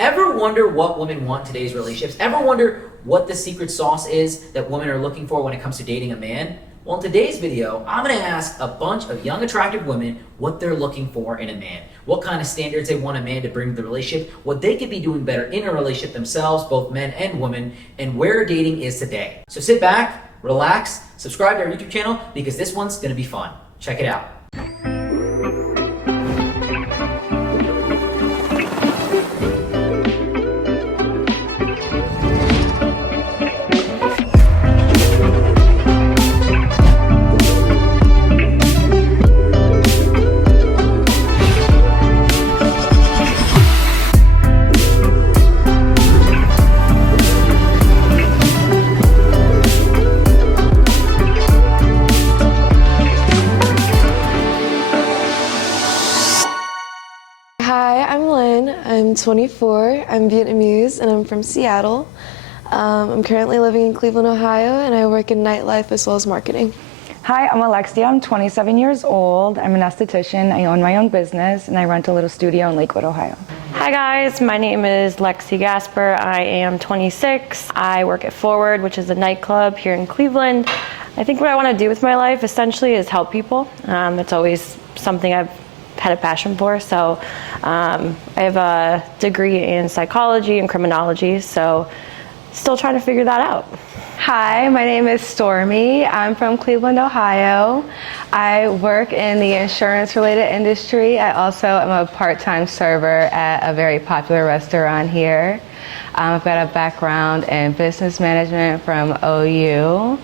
Ever wonder what women want in today's relationships? Ever wonder what the secret sauce is that women are looking for when it comes to dating a man? Well, in today's video, I'm going to ask a bunch of young, attractive women what they're looking for in a man, what kind of standards they want a man to bring to the relationship, what they could be doing better in a relationship themselves, both men and women, and where dating is today. So sit back, relax, subscribe to our YouTube channel because this one's going to be fun. Check it out. Hi, I'm Lynn. I'm 24. I'm Vietnamese and I'm from Seattle. I'm currently living in Cleveland, Ohio, and I work in nightlife as well as marketing. Hi, I'm Alexia. I'm 27 years old. I'm an esthetician. I own my own business and I rent a little studio in Lakewood, Ohio. Hi guys, my name is Lexi Gasper. I am 26. I work at Forward, which is a nightclub here in Cleveland. I think what I want to do with my life essentially is help people. It's always something I've had a passion for. So I have a degree in psychology and criminology, so still trying to figure that out. Hi, my name is Stormy. I'm from Cleveland, Ohio. I work in the insurance-related industry. I also am a part-time server at a very popular restaurant here. I've got a background in business management from OU,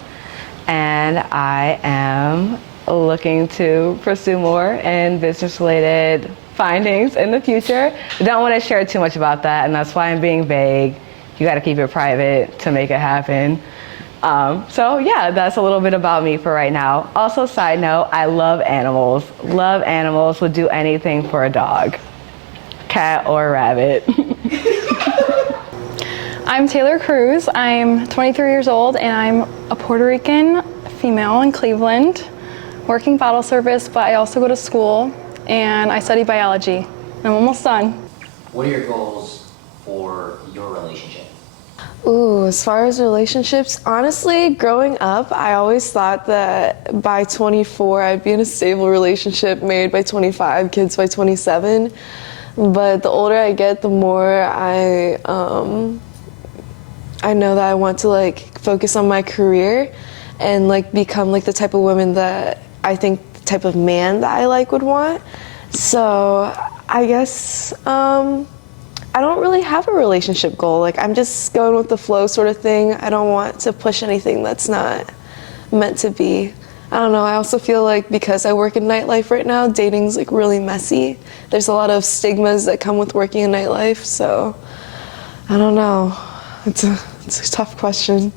and I am looking to pursue more in business-related findings in the future. I don't want to share too much about that, and that's why I'm being vague. You got to keep it private to make it happen. So yeah, that's a little bit about me for right now. Also, side note, I love animals. Love animals, would do anything for a dog, cat or rabbit. I'm Taylor Cruz. I'm 23 years old and I'm a Puerto Rican female in Cleveland, working bottle service, but I also go to school and I study biology. I'm almost done. What are your goals for your relationship? Ooh, as far as relationships, honestly, growing up, I always thought that by 24, I'd be in a stable relationship, married by 25, kids by 27. But the older I get, the more I know that I want to focus on my career and become the type of woman that I think the type of man that I would want. So I guess I don't really have a relationship goal. I'm just going with the flow sort of thing. I don't want to push anything that's not meant to be. I don't know, I also feel like because I work in nightlife right now, dating's really messy. There's a lot of stigmas that come with working in nightlife, so I don't know. It's a tough question.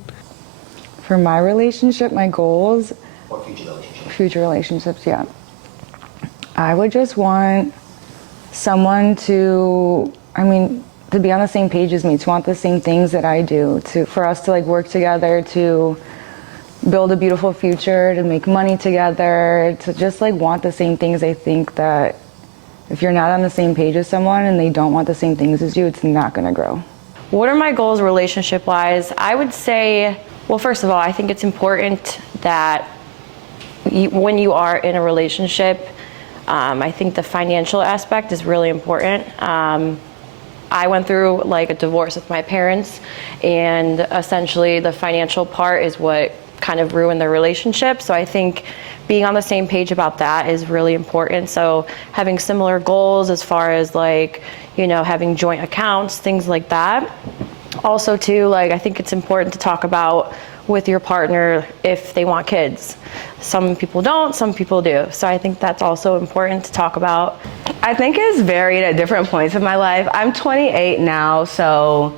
For my relationship, my goals, Or future relationships? future relationships, yeah. I would just want someone to be on the same page as me, to want the same things that I do, for us to work together, to build a beautiful future, to make money together, to just want the same things. I think that if you're not on the same page as someone and they don't want the same things as you, it's not gonna grow. What are my goals relationship-wise? I would say, well, first of all, I think it's important that when you are in a relationship, I think the financial aspect is really important. I went through a divorce with my parents, and essentially the financial part is what kind of ruined the relationship. So I think being on the same page about that is really important. So having similar goals as far as having joint accounts, things like that. Also too, I think it's important to talk about with your partner if they want kids. Some people don't, some people do. So I think that's also important to talk about. I think it's varied at different points in my life. I'm 28 now, so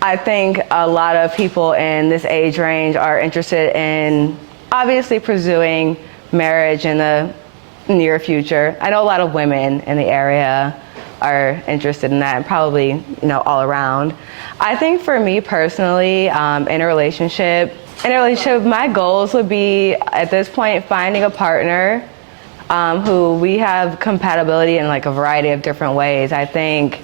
I think a lot of people in this age range are interested in obviously pursuing marriage in the near future. I know a lot of women in the area are interested in that, and probably all around. I think for me personally, in a relationship, my goals would be at this point finding a partner who we have compatibility in a variety of different ways. I think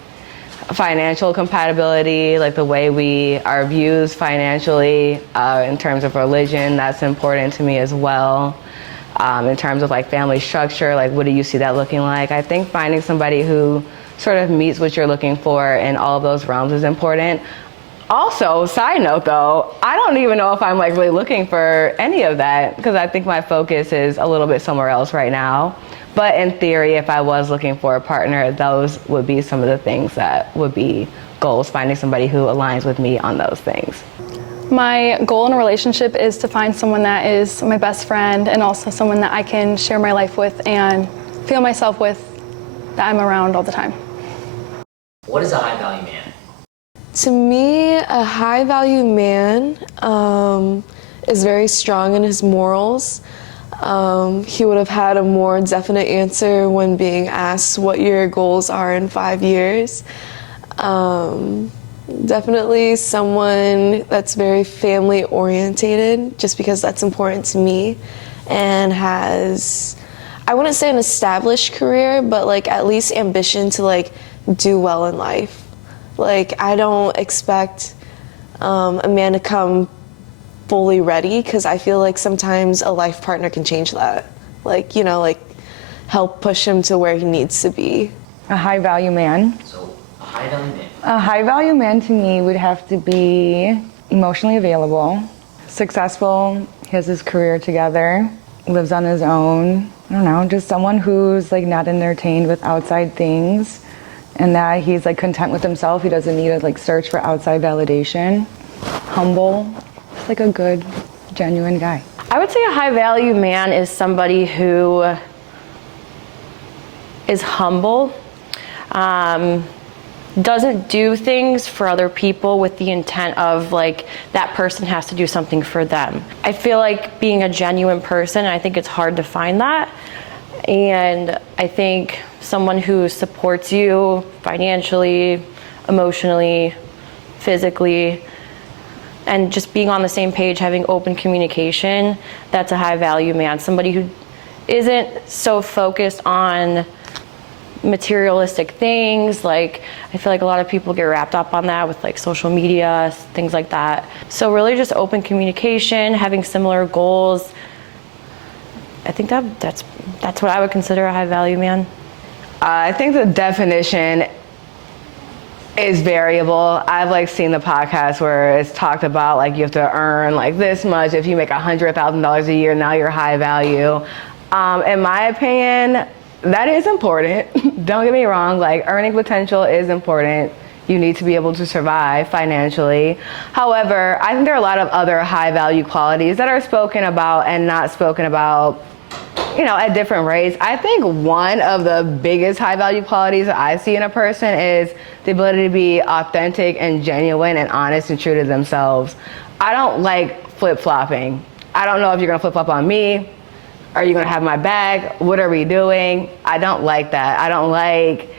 financial compatibility, like the way our views financially, in terms of religion, that's important to me as well. In terms of like family structure, like what do you see that looking like? I think finding somebody who sort of meets what you're looking for in all of those realms is important. Also, side note though, I don't even know if I'm like really looking for any of that because I think my focus is a little bit somewhere else right now. But in theory, if I was looking for a partner, those would be some of the things that would be goals, finding somebody who aligns with me on those things. My goal in a relationship is to find someone that is my best friend and also someone that I can share my life with and feel myself with, that I'm around all the time. What is a high value man? To me, a high value man is very strong in his morals. He would have had a more definite answer when being asked what your goals are in 5 years. Definitely someone that's very family orientated, just because that's important to me, and has, I wouldn't say an established career, but like at least ambition to like do well in life. Like I don't expect a man to come fully ready, because I feel like sometimes a life partner can change that. Like, you know, like help push him to where he needs to be. A high value man. So, a high value man. A high value man to me would have to be emotionally available, successful, he has his career together, lives on his own. I don't know, just someone who's like not entertained with outside things, and that he's like content with himself. He doesn't need to like search for outside validation. Humble, just like a good, genuine guy. I would say a high value man is somebody who is humble, doesn't do things for other people with the intent of like that person has to do something for them. I feel like being a genuine person, I think it's hard to find that. And I think someone who supports you financially, emotionally, physically, and just being on the same page, having open communication, that's a high value man. Somebody who isn't so focused on materialistic things. Like, I feel like a lot of people get wrapped up on that with like social media, things like that. So really just open communication, having similar goals. I think that's what I would consider a high value man. I think the definition is variable. I've like seen the podcast where it's talked about like you have to earn like this much. If you make $100,000 a year, now you're high value. In my opinion, that is important. Don't get me wrong, like earning potential is important. You need to be able to survive financially. However, I think there are a lot of other high value qualities that are spoken about and not spoken about, you know, at different rates. I think one of the biggest high value qualities that I see in a person is the ability to be authentic and genuine and honest and true to themselves. I don't like flip-flopping. I don't know if you're gonna flip-flop on me. Are you gonna have my back? What are we doing? I don't like that. I don't like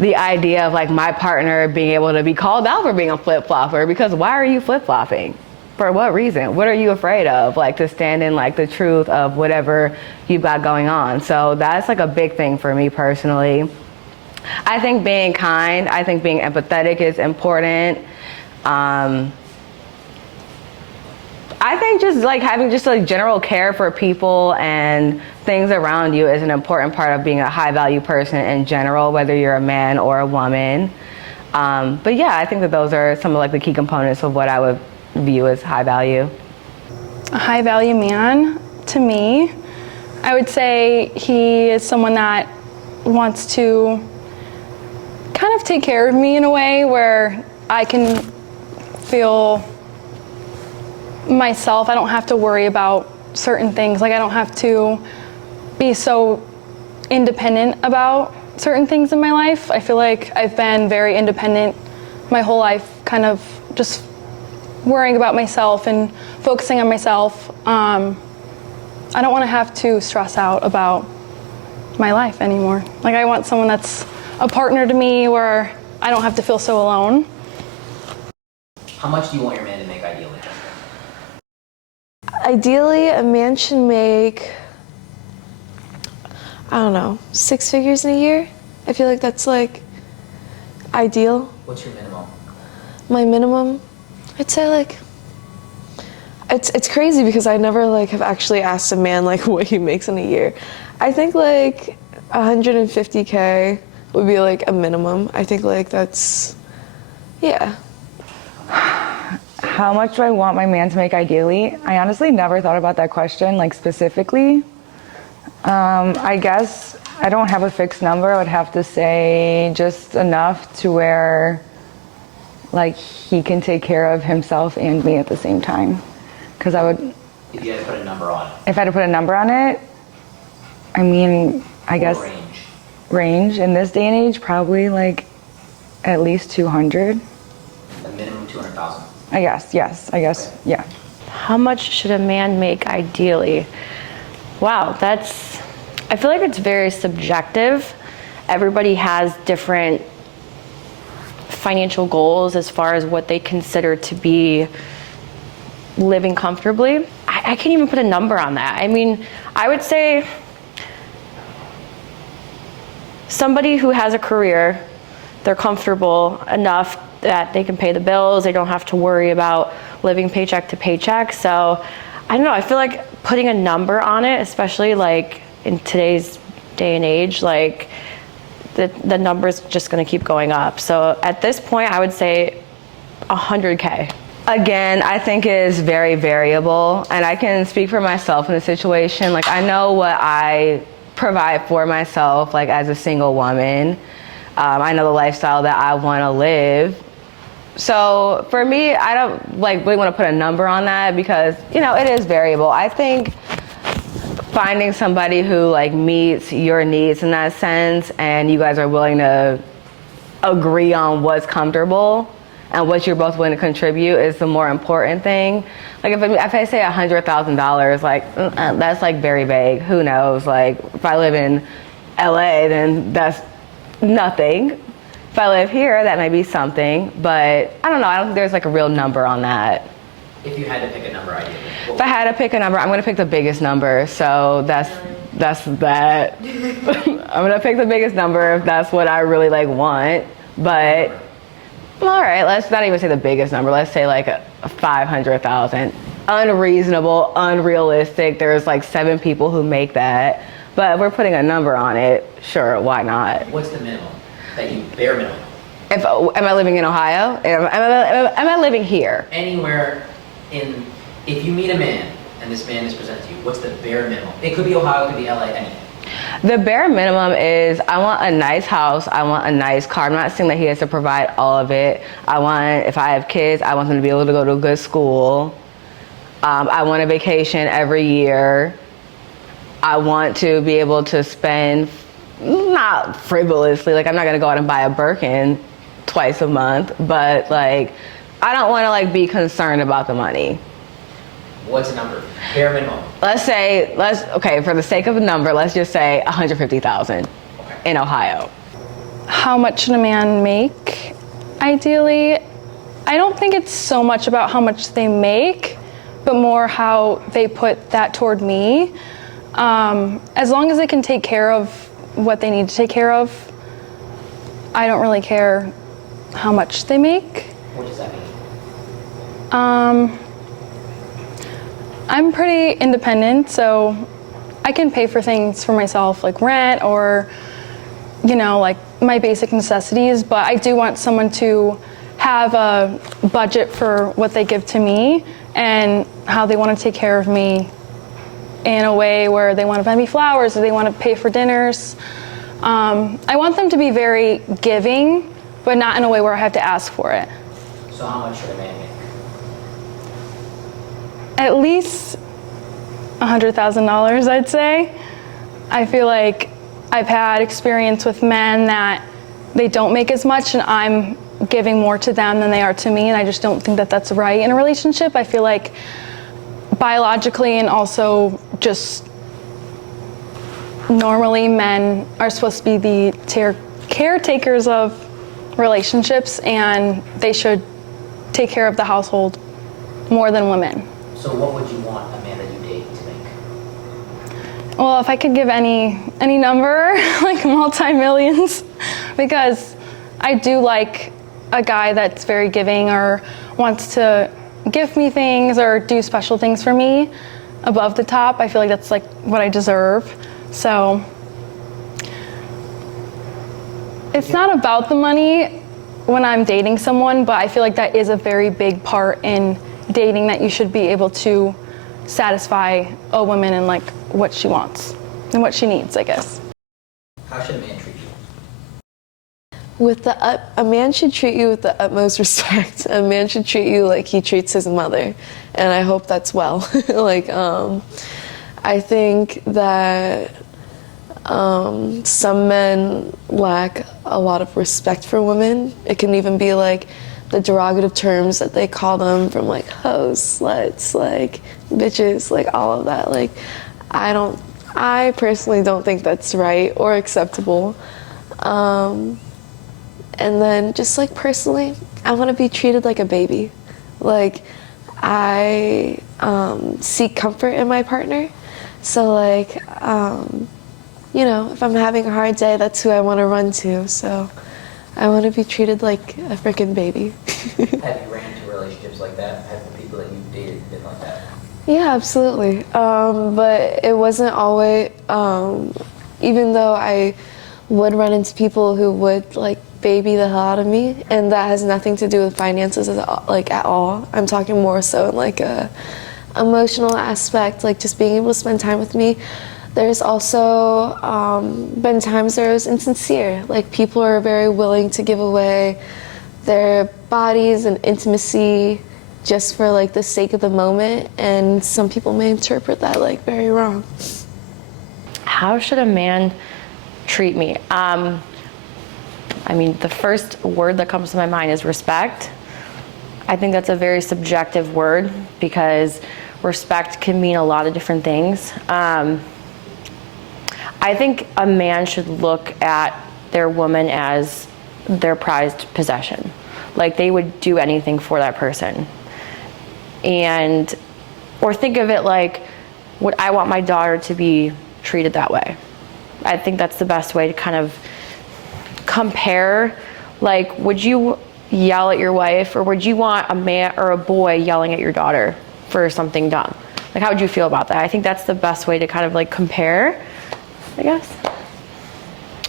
the idea of like my partner being able to be called out for being a flip-flopper, because why are you flip-flopping? For what reason? What are you afraid of? Like to stand in like the truth of whatever you've got going on. So that's like a big thing for me personally. I think being kind, I think being empathetic is important. I think just like having just like general care for people and things around you is an important part of being a high value person in general, whether you're a man or a woman. But yeah, I think that those are some of like the key components of what I would view as high value. A high value man, to me, I would say he is someone that wants to kind of take care of me in a way where I can feel myself. I don't have to worry about certain things. Like I don't have to be so independent about certain things in my life. I feel like I've been very independent my whole life, kind of just worrying about myself and focusing on myself. I don't want to have to stress out about my life anymore. Like I want someone that's a partner to me where I don't have to feel so alone. How much do you want your man to make ideally? Ideally, a man should make, I don't know, 6 figures in a year. I feel like that's like, Ideal. What's your minimum? My minimum, I'd say like, it's crazy because I never like have actually asked a man like what he makes in a year. I think like 150K would be like a minimum. I think like that's, yeah. How much do I want my man to make ideally? I honestly never thought about that question, like specifically. I guess I don't have a fixed number. I would have to say just enough to where like he can take care of himself and me at the same time. Because I would, If you had to put a number on it. if I had to put a number on it, I mean, I guess Range. range in this day and age, probably like at least 200. A minimum 200,000. I guess, yes, I guess, yeah. How much should a man make ideally? Wow, I feel like it's very subjective. Everybody has different financial goals as far as what they consider to be living comfortably. I can't even put a number on that. I mean, I would say somebody who has a career, they're comfortable enough that they can pay the bills, they don't have to worry about living paycheck to paycheck. So I don't know, I feel like putting a number on it, especially like in today's day and age, like the number's just gonna keep going up. So at this point, I would say 100K. Again, I think it is very variable, and I can speak for myself in the situation. Like, I know what I provide for myself, like as a single woman. I know the lifestyle that I want to live. So for me, I don't like really want to put a number on that because, you know, it is variable. I think finding somebody who like meets your needs in that sense, and you guys are willing to agree on what's comfortable and what you're both willing to contribute is the more important thing. Like if I say $100,000, like that's like very vague. Who knows? Like if I live in LA, then that's nothing. If I live here, that may be something. But I don't know. I don't think there's like a real number on that. If you had to pick a number, ideally. If I had to pick a number, I'm gonna pick the biggest number. So that's that. I'm gonna pick the biggest number if that's what I really like want. But all right, let's not even say the biggest number. Let's say like a 500,000. Unreasonable, unrealistic. There's like 7 people who make that. But if we're putting a number on it, sure, why not? What's the minimum? That you bare minimum? Am I living in Ohio? Am I living here? Anywhere in, if you meet a man and this man is presented to you, what's the bare minimum? It could be Ohio, it could be LA, anything. The bare minimum is I want a nice house, I want a nice car. I'm not saying that he has to provide all of it. If I have kids, I want them to be able to go to a good school. I want a vacation every year. I want to be able to spend, not frivolously, like I'm not gonna go out and buy a Birkin twice a month, but like, I don't wanna like be concerned about the money. What's a number? Bare minimum. Okay, for the sake of a number, let's just say 150,000 in Ohio. How much should a man make? Ideally, I don't think it's so much about how much they make, but more how they put that toward me. As long as they can take care of what they need to take care of, I don't really care how much they make. What does that mean? I'm pretty independent, so I can pay for things for myself, like rent or, you know, like my basic necessities, but I do want someone to have a budget for what they give to me and how they want to take care of me in a way where they want to buy me flowers or they want to pay for dinners. I want them to be very giving, but not in a way where I have to ask for it. So how much should a man make? At least $100,000, I'd say. I feel like I've had experience with men that they don't make as much and I'm giving more to them than they are to me, and I just don't think that that's right in a relationship. I feel like biologically and also just normally men are supposed to be the caretakers of relationships, and they should take care of the household more than women. So what would you want a man that you date to make? Well, if I could give any number, like multi-millions, because I do like a guy that's very giving or wants to give me things or do special things for me above the top. I feel like that's like what I deserve. So it's not about the money when I'm dating someone, but I feel like that is a very big part in dating, that you should be able to satisfy a woman and like what she wants and what she needs, I guess. How should a man treat you? A man should treat you with the utmost respect. A man should treat you like he treats his mother, and I hope that's well. I think that some men lack a lot of respect for women. It can even be like the derogative terms that they call them, from like hoes, sluts, like bitches, like all of that. Like I personally don't think that's right or acceptable. And then just like personally, I want to be treated like a baby. Like I seek comfort in my partner. So like, you know, if I'm having a hard day, that's who I want to run to. So I want to be treated like a freaking baby. Have you ran into relationships like that? Have the people that you've dated been like that? Yeah, absolutely. But it wasn't always, even though I would run into people who would like baby the hell out of me, and that has nothing to do with finances at all. I'm talking more so in like a emotional aspect, like just being able to spend time with me. There's also been times where it was insincere. Like people are very willing to give away their bodies and intimacy just for like the sake of the moment, and some people may interpret that like very wrong. How should a man treat me? I mean, the first word that comes to my mind is respect. I think that's a very subjective word because respect can mean a lot of different things. I think a man should look at their woman as their prized possession. Like they would do anything for that person. Or think of it like, would I want my daughter to be treated that way? I think that's the best way to kind of compare. Like, would you yell at your wife, or would you want a man or a boy yelling at your daughter for something dumb? Like, how would you feel about that? I think that's the best way to kind of like compare, I guess.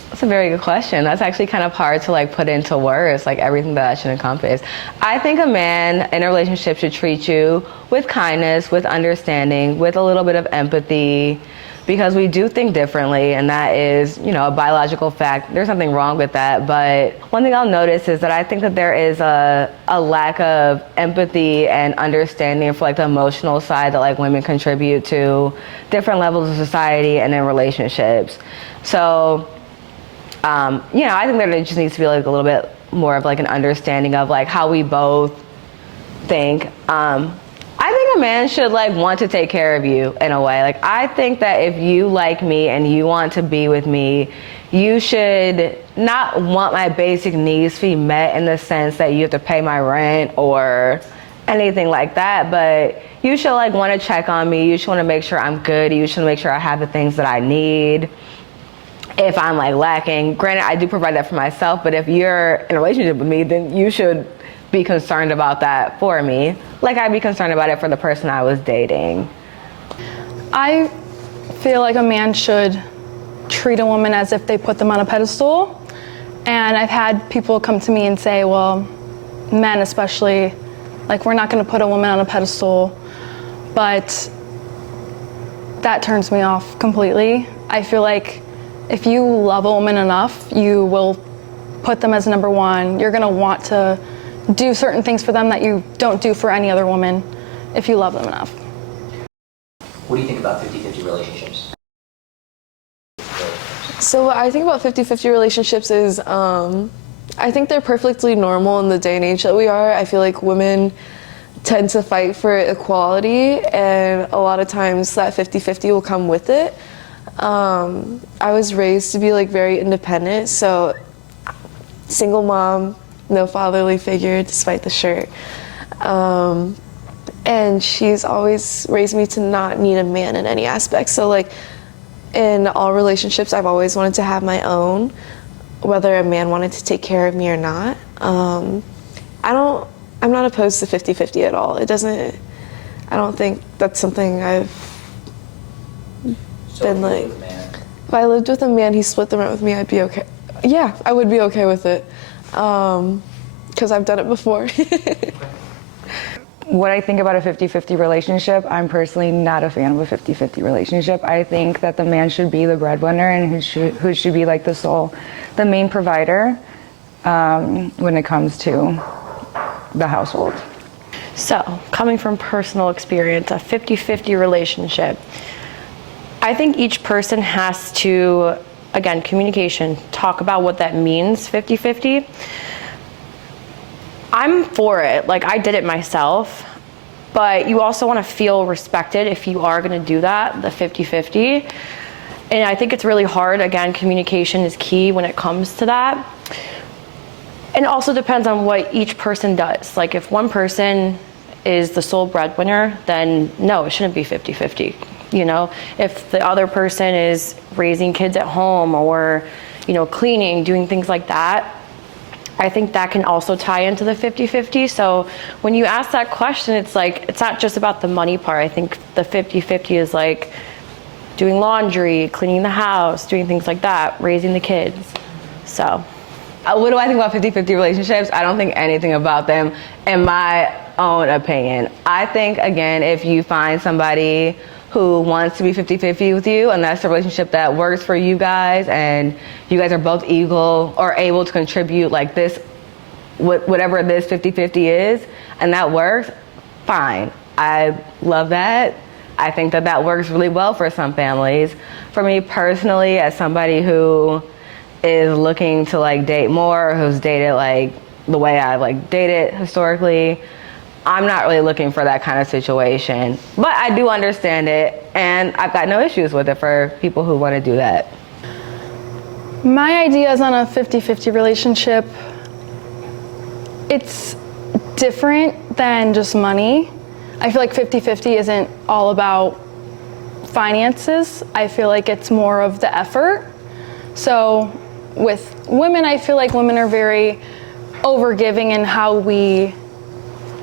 That's a very good question. That's actually kind of hard to like put into words, like everything that should encompass. I think a man in a relationship should treat you with kindness, with understanding, with a little bit of empathy, because we do think differently, and that is, you know, a biological fact. There's nothing wrong with that, but one thing I'll notice is that I think that there is a lack of empathy and understanding for like the emotional side that like women contribute to different levels of society and in relationships. So, you know, I think that it just needs to be like a little bit more of like an understanding of like how we both think. I think a man should like want to take care of you in a way. Like I think that if you like me and you want to be with me, you should not want my basic needs to be met in the sense that you have to pay my rent or anything like that, but you should like want to check on me. You should want to make sure I'm good. You should make sure I have the things that I need. If I'm like lacking, granted I do provide that for myself, but if you're in a relationship with me, then you should be concerned about that for me. Like I'd be concerned about it for the person I was dating. I feel like a man should treat a woman as if they put them on a pedestal. And I've had people come to me and say, well, men especially, like we're not gonna put a woman on a pedestal, but that turns me off completely. I feel like if you love a woman enough, you will put them as number one. You're gonna want to do certain things for them that you don't do for any other woman if you love them enough. What do you think about 50-50 relationships? So what I think about 50-50 relationships is, I think they're perfectly normal in the day and age that we are. I feel like women tend to fight for equality, and a lot of times that 50-50 will come with it. I was raised to be like very independent, so single mom, no fatherly figure despite the shirt. And she's always raised me to not need a man in any aspect. So like in all relationships, I've always wanted to have my own, whether a man wanted to take care of me or not. I'm not opposed to 50-50 at all. I don't think that's something I've So been if you like, live with a man, if I lived with a man, he split the rent with me, I'd be okay. Yeah, I would be okay with it. Because I've done it before. What I think about a 50-50 relationship, I'm personally not a fan of a 50-50 relationship. I think that the man should be the breadwinner and who should be like the main provider when it comes to the household. So, coming from personal experience, a 50-50 relationship, I think each person has to, again, communication, talk about what that means, 50-50. I'm for it, like I did it myself, but you also want to feel respected if you are going to do that, the 50-50. And I think it's really hard, again, communication is key when it comes to that. And it also depends on what each person does. Like if one person is the sole breadwinner, then no, it shouldn't be 50-50. You know, if the other person is raising kids at home or, you know, cleaning, doing things like that, I think that can also tie into the 50-50. So when you ask that question, it's like, it's not just about the money part. I think the 50-50 is like doing laundry, cleaning the house, doing things like that, raising the kids. So. What do I think about 50-50 relationships? I don't think anything about them, in my own opinion. I think, again, if you find somebody who wants to be 50-50 with you, and that's the relationship that works for you guys, and you guys are both equal or able to contribute like this, whatever this 50-50 is, and that works, fine. I love that. I think that that works really well for some families. For me personally, as somebody who is looking to like date more, or who's dated like the way I've like dated historically, I'm not really looking for that kind of situation. But I do understand it, and I've got no issues with it for people who want to do that. My ideas on a 50-50 relationship, it's different than just money. I feel like 50-50 isn't all about finances. I feel like it's more of the effort. So with women, I feel like women are very overgiving in how we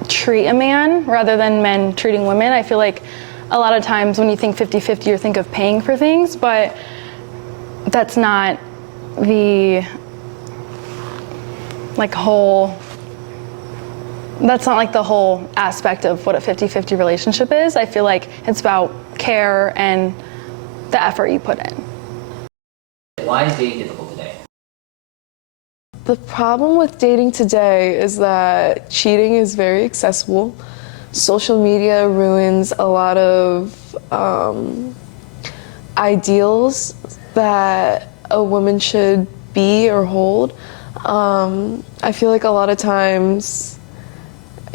treat a man rather than men treating women. I feel like a lot of times when you think 50-50, you think of paying for things, but that's not the that's not like the whole aspect of what a 50-50 relationship is. I feel like it's about care and the effort you put in. why is dating difficult today? The problem with dating today is that cheating is very accessible. Social media ruins a lot of ideals that a woman should be or hold. I feel like a lot of times,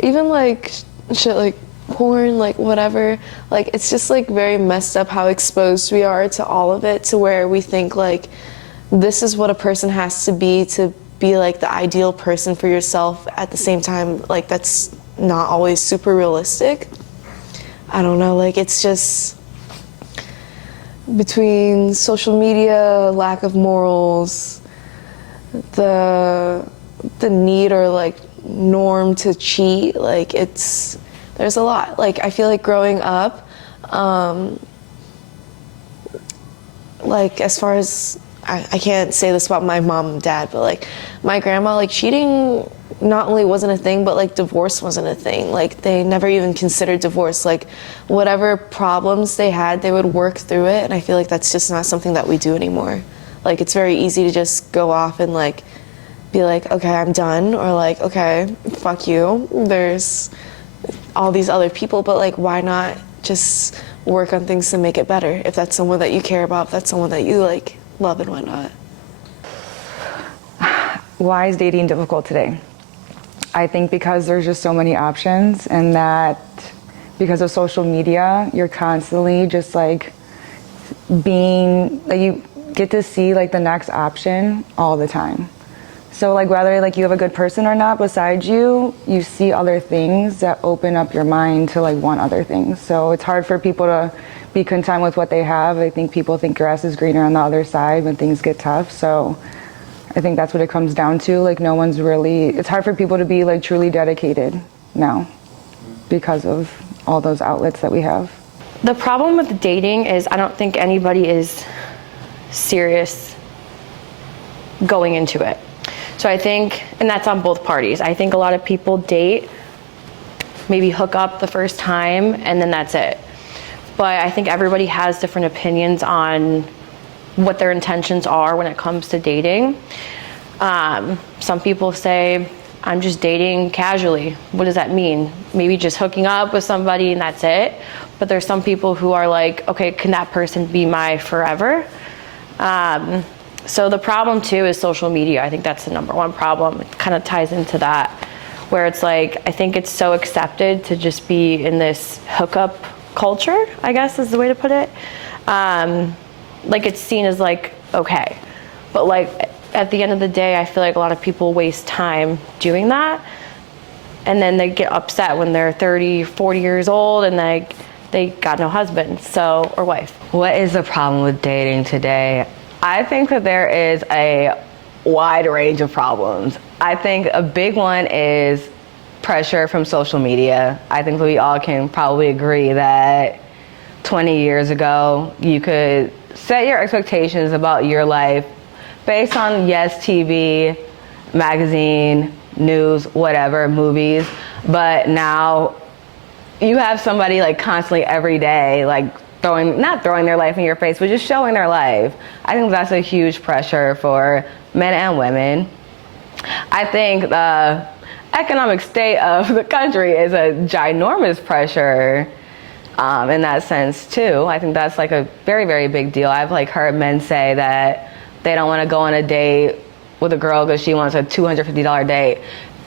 even like shit like porn, like whatever, like it's just like very messed up how exposed we are to all of it, to where we think like this is what a person has to be like the ideal person for yourself. At the same time, like that's not always super realistic. I don't know, like it's just between social media, lack of morals, the need or like norm to cheat, like there's a lot. Like I feel like growing up, like as far as I can't say this about my mom and dad, but like my grandma, like cheating not only wasn't a thing, but like divorce wasn't a thing. Like they never even considered divorce. Like whatever problems they had, they would work through it, and I feel like that's just not something that we do anymore. Like it's very easy to just go off and like be like, okay, I'm done, or like, okay, fuck you, there's all these other people, but like why not just work on things to make it better if that's someone that you care about, if that's someone that you like love and whatnot. Why is dating difficult today? I think because there's just so many options, and that because of social media, you're constantly just like you get to see like the next option all the time. So like whether like you have a good person or not beside you, you see other things that open up your mind to like want other things. So it's hard for people to be content with what they have. I think people think grass is greener on the other side when things get tough. So I think that's what it comes down to. Like, no one's really, it's hard for people to be like truly dedicated now because of all those outlets that we have. The problem with dating is I don't think anybody is serious going into it. So I think, and that's on both parties, I think a lot of people date, maybe hook up the first time, and then that's it. But I think everybody has different opinions on what their intentions are when it comes to dating. Some people say, I'm just dating casually. What does that mean? Maybe just hooking up with somebody and that's it. But there's some people who are like, okay, can that person be my forever? So the problem too is social media. I think that's the number one problem. It kind of ties into that, where it's like, I think it's so accepted to just be in this hookup culture, I guess is the way to put it. Like it's seen as like, okay. But like at the end of the day, I feel like a lot of people waste time doing that. And then they get upset when they're 30, 40 years old and they got no husband, so, or wife. What is the problem with dating today? I think that there is a wide range of problems. I think a big one is pressure from social media. I think we all can probably agree that 20 years ago, you could set your expectations about your life based on, yes, TV, magazine, news, whatever, movies, but now you have somebody like constantly every day, like not throwing their life in your face, but just showing their life. I think that's a huge pressure for men and women. I think the economic state of the country is a ginormous pressure in that sense too. I think that's like a very, very big deal. I've like heard men say that they don't want to go on a date with a girl because she wants a $250 date.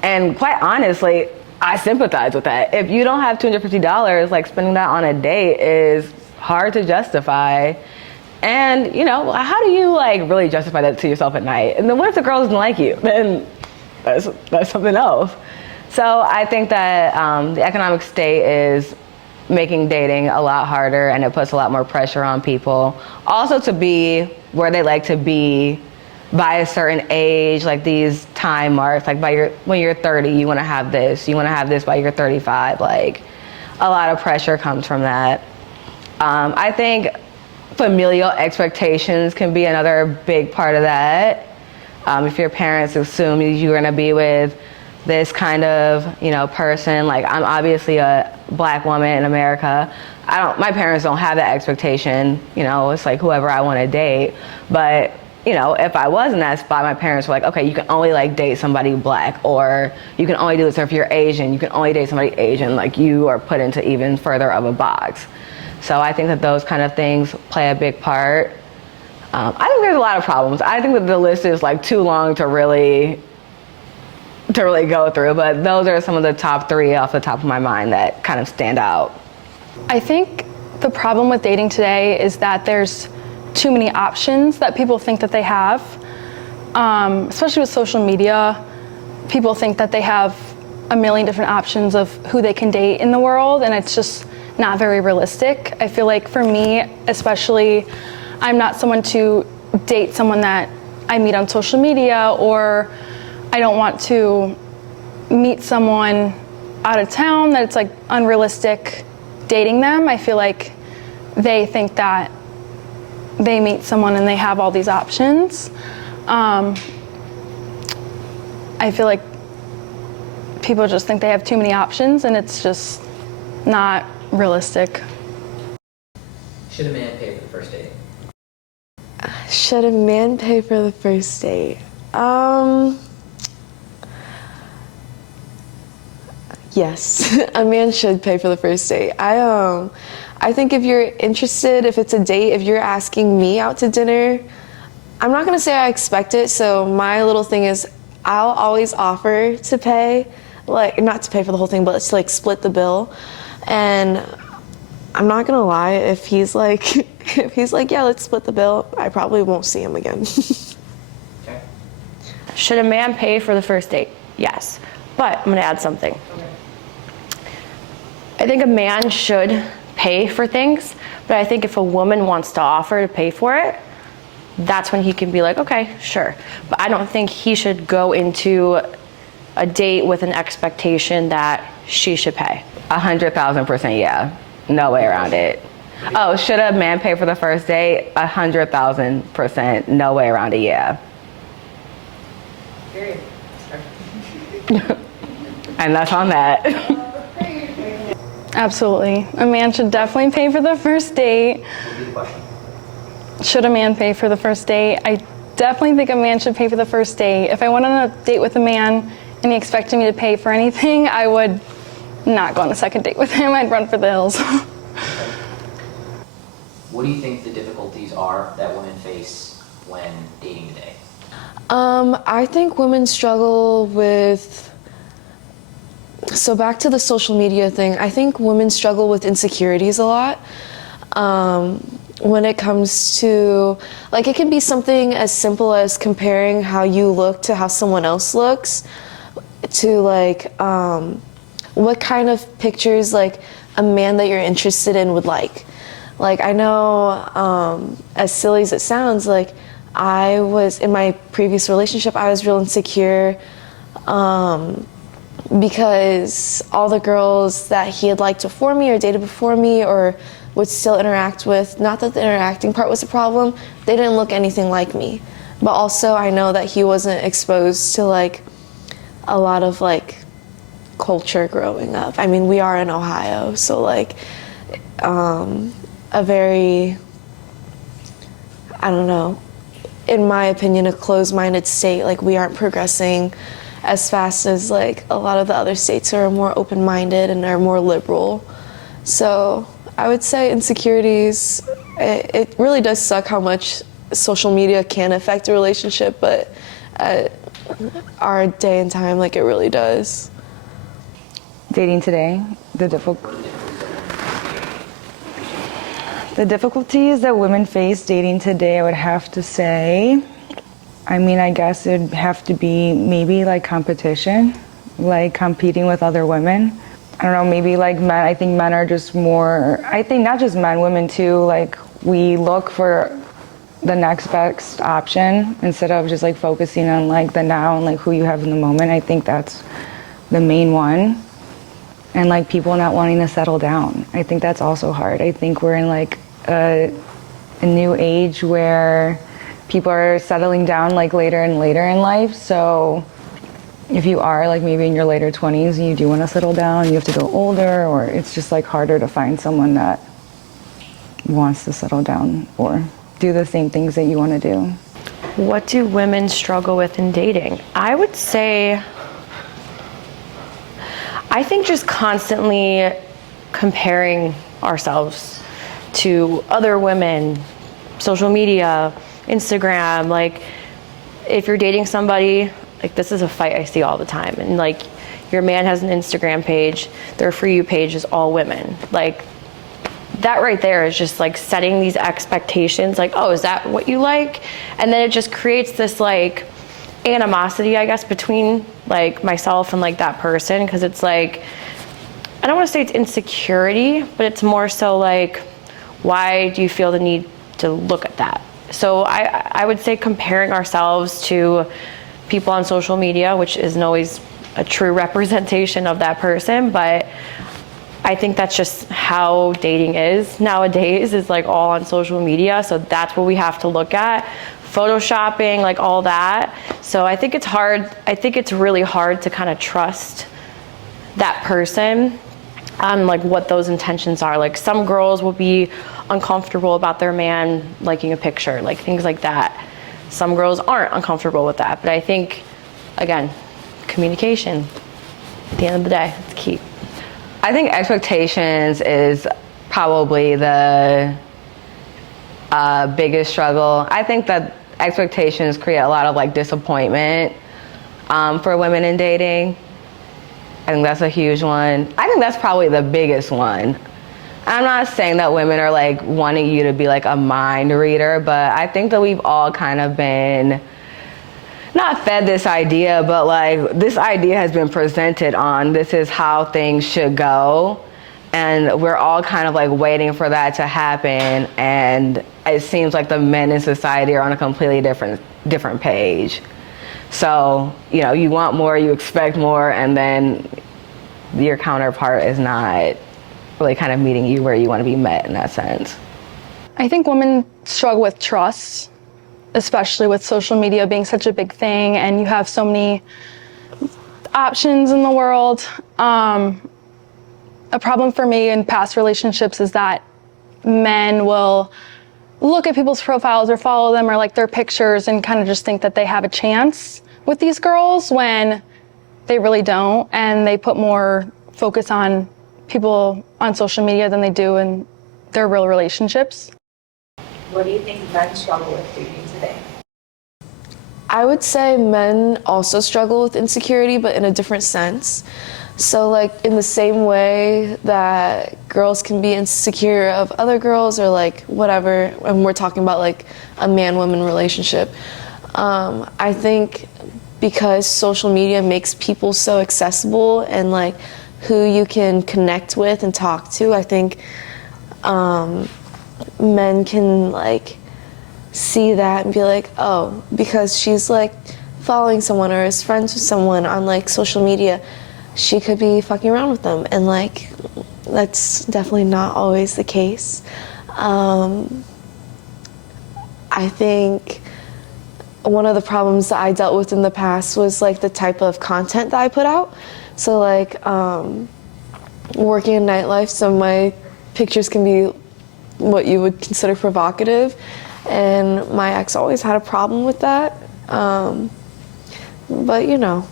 And quite honestly, I sympathize with that. If you don't have $250, like spending that on a date is hard to justify. And, you know, how do you like really justify that to yourself at night? And then what if the girl doesn't like you? Then that's something else. So I think that the economic state is making dating a lot harder, and it puts a lot more pressure on people. Also to be where they like to be by a certain age, like these time marks, like when you're 30, you want to have this. You want to have this by you're 35. Like a lot of pressure comes from that. I think familial expectations can be another big part of that. If your parents assume you're going to be with this kind of, you know, person, like I'm obviously a black woman in America. My parents don't have that expectation, you know, it's like whoever I want to date. But, you know, if I was in that spot, my parents were like, okay, you can only like date somebody black, or you can only do this, or if you're Asian, you can only date somebody Asian, like you are put into even further of a box. So I think that those kind of things play a big part. I think there's a lot of problems. I think that the list is like too long to really go through, but those are some of the top 3 off the top of my mind that kind of stand out. I think the problem with dating today is that there's too many options that people think that they have, especially with social media. People think that they have a million different options of who they can date in the world, and it's just not very realistic. I feel like for me, especially, I'm not someone to date someone that I meet on social media, or I don't want to meet someone out of town that it's like unrealistic dating them. I feel like they think that they meet someone and they have all these options. I feel like people just think they have too many options, and it's just not realistic. Should a man pay for the first date? Should a man pay for the first date? Yes, a man should pay for the first date. I think if you're interested, if it's a date, if you're asking me out to dinner, I'm not gonna say I expect it, so my little thing is I'll always offer to pay, like not to pay for the whole thing, but to like split the bill. And I'm not gonna lie, if he's like, yeah, let's split the bill, I probably won't see him again. Okay. Should a man pay for the first date? Yes. But I'm gonna add something. I think a man should pay for things, but I think if a woman wants to offer to pay for it, that's when he can be like, okay, sure. But I don't think he should go into a date with an expectation that she should pay. 100,000% yeah. No way around it. Oh, should a man pay for the first date? 100,000%. No way around it, yeah. And that's on that. Absolutely. A man should definitely pay for the first date. Should a man pay for the first date? I definitely think a man should pay for the first date. If I went on a date with a man and he expected me to pay for anything, I would not go on a second date with him. I'd run for the hills. What do you think the difficulties are that women face when dating today? I think women struggle with, so back to the social media thing, I think women struggle with insecurities a lot. When it comes to, like, it can be something as simple as comparing how you look to how someone else looks, to like, what kind of pictures like a man that you're interested in would like. Like, I know, as silly as it sounds, like, I was, in my previous relationship, I was real insecure, because all the girls that he had liked before me or dated before me or would still interact with, not that the interacting part was a problem, they didn't look anything like me. But also I know that he wasn't exposed to like a lot of like culture growing up. I mean, we are in Ohio, so like a very, I don't know, in my opinion, a closed-minded state. Like, we aren't progressing as fast as like a lot of the other states who are more open-minded and are more liberal. So I would say insecurities, it really does suck how much social media can affect a relationship, but at our day and time, like, it really does. Dating today, the difficulties that women face dating today, I would have to say, I mean, I guess it'd have to be maybe like competition, like competing with other women. I don't know, maybe like men, I think men are just more, I think not just men, women too, like we look for the next best option instead of just like focusing on like the now and like who you have in the moment. I think that's the main one. And like people not wanting to settle down. I think that's also hard. I think we're in like a new age where people are settling down like later and later in life. So if you are like maybe in your later 20s and you do want to settle down, you have to go older, or it's just like harder to find someone that wants to settle down or do the same things that you want to do. What do women struggle with in dating? I would say, I think just constantly comparing ourselves to other women, social media, Instagram. Like, if you're dating somebody, like, this is a fight I see all the time. And like, your man has an Instagram page, their For You page is all women. Like, that right there is just like setting these expectations, like, oh, is that what you like? And then it just creates this like animosity, I guess, between like myself and like that person, because it's like, I don't want to say it's insecurity, but it's more so like, why do you feel the need to look at that? So I would say comparing ourselves to people on social media, which isn't always a true representation of that person, but I think that's just how dating is nowadays, is like all on social media. So that's what we have to look at. Photoshopping, like all that. So I think it's hard. I think it's really hard to kind of trust that person on like what those intentions are. Like, some girls will be uncomfortable about their man liking a picture, like things like that. Some girls aren't uncomfortable with that. But I think, again, communication, at the end of the day, it's key. I think expectations is probably the biggest struggle. I think that expectations create a lot of like disappointment for women in dating. I think that's a huge one. I think that's probably the biggest one. I'm not saying that women are like wanting you to be like a mind reader, but I think that we've all kind of been not fed this idea, but like this idea has been presented on this is how things should go. And we're all kind of like waiting for that to happen, and it seems like the men in society are on a completely different page. So, you know, you want more, you expect more, and then your counterpart is not really kind of meeting you where you want to be met in that sense. I think women struggle with trust, especially with social media being such a big thing and you have so many options in the world. A problem for me in past relationships is that men will look at people's profiles or follow them or like their pictures and kind of just think that they have a chance with these girls when they really don't, and they put more focus on people on social media than they do in their real relationships. What do you think men struggle with dating today? I would say men also struggle with insecurity, but in a different sense. So like in the same way that girls can be insecure of other girls or like whatever, and we're talking about like a man-woman relationship, I think because social media makes people so accessible and like who you can connect with and talk to, I think men can like see that and be like, oh, because she's like following someone or is friends with someone on like social media, she could be fucking around with them, and like that's definitely not always the case. I think one of the problems that I dealt with in the past was like the type of content that I put out. So like working in nightlife, so my pictures can be what you would consider provocative, and my ex always had a problem with that. But you know,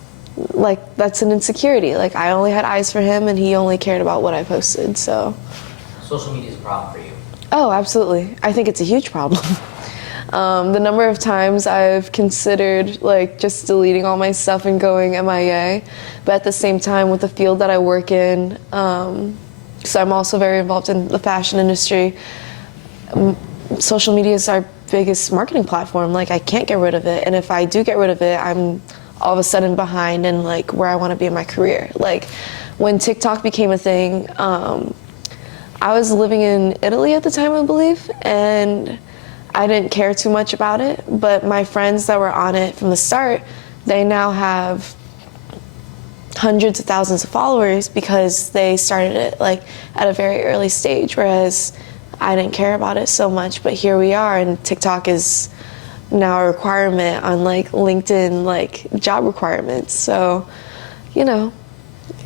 like that's an insecurity. Like I only had eyes for him and he only cared about what I posted, so. Social media is a problem for you. Oh, absolutely. I think it's a huge problem. The number of times I've considered like just deleting all my stuff and going MIA, but at the same time with the field that I work in, so I'm also very involved in the fashion industry, social media is our biggest marketing platform. Like I can't get rid of it, and if I do get rid of it, I'm all of a sudden behind in like where I want to be in my career. Like when TikTok became a thing, I was living in Italy at the time, I believe, and I didn't care too much about it, but my friends that were on it from the start, they now have hundreds of thousands of followers because they started it like at a very early stage, whereas I didn't care about it so much. But here we are, and TikTok is now a requirement on like LinkedIn, like job requirements. So, you know,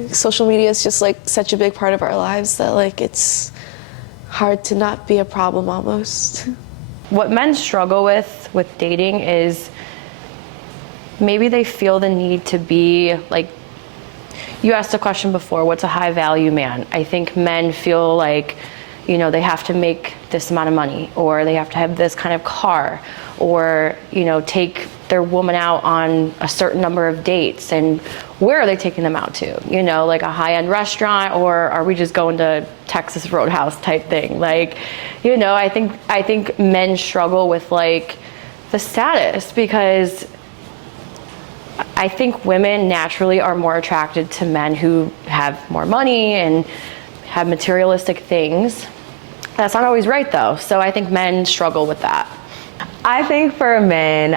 social media is just like such a big part of our lives that like it's hard to not be a problem almost. What men struggle with dating is maybe they feel the need to be like, you asked a question before, what's a high value man? I think men feel like, you know, they have to make this amount of money, or they have to have this kind of car, or, you know, take their woman out on a certain number of dates. And where are they taking them out to? You know, like a high-end restaurant, or are we just going to Texas Roadhouse type thing? Like, you know, I think men struggle with like the status, because I think women naturally are more attracted to men who have more money and have materialistic things. That's not always right though. So I think men struggle with that. I think for men,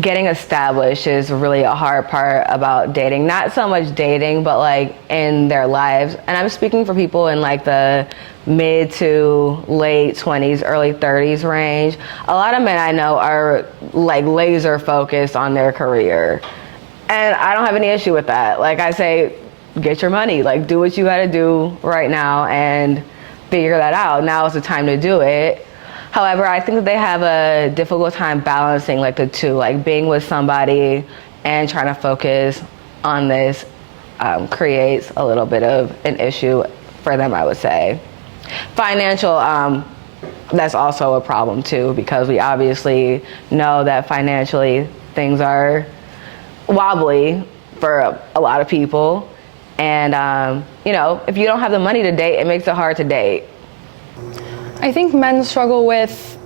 getting established is really a hard part about dating. Not so much dating, but like in their lives. And I'm speaking for people in like the mid to late 20s, early 30s range. A lot of men I know are like laser focused on their career. And I don't have any issue with that. Like I say, get your money, like do what you gotta do right now and figure that out. Now is the time to do it. However, I think that they have a difficult time balancing like the two, like being with somebody and trying to focus on this creates a little bit of an issue for them, I would say. Financial, that's also a problem too, because we obviously know that financially things are wobbly for a lot of people. And, you know, if you don't have the money to date, it makes it hard to date. I think men struggle with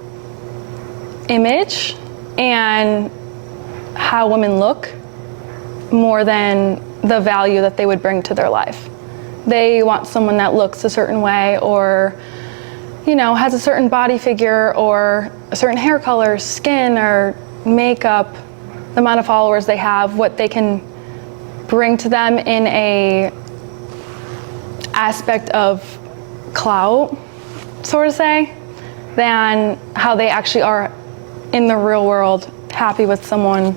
image and how women look more than the value that they would bring to their life. they want someone that looks a certain way, or, you know, has a certain body figure, or a certain hair color, skin, or makeup, the amount of followers they have, what they can bring to them in a aspect of clout, sort of say, than how they actually are in the real world, happy with someone.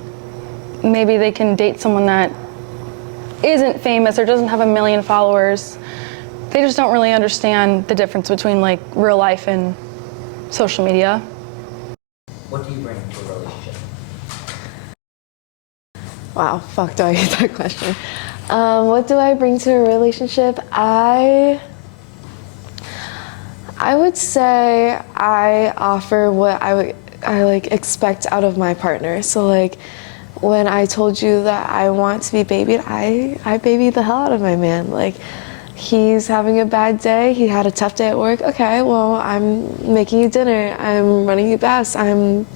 Maybe they can date someone that isn't famous or doesn't have a million followers. They just don't really understand the difference between like real life and social media. What do you bring to a relationship? Wow, fuck, do I get that question? What do I bring to a relationship? I would say I offer what I like expect out of my partner. So like when I told you that I want to be babied, I babied the hell out of my man. Like, he's having a bad day, he had a tough day at work. Okay, well, I'm making you dinner, I'm running you baths, I'm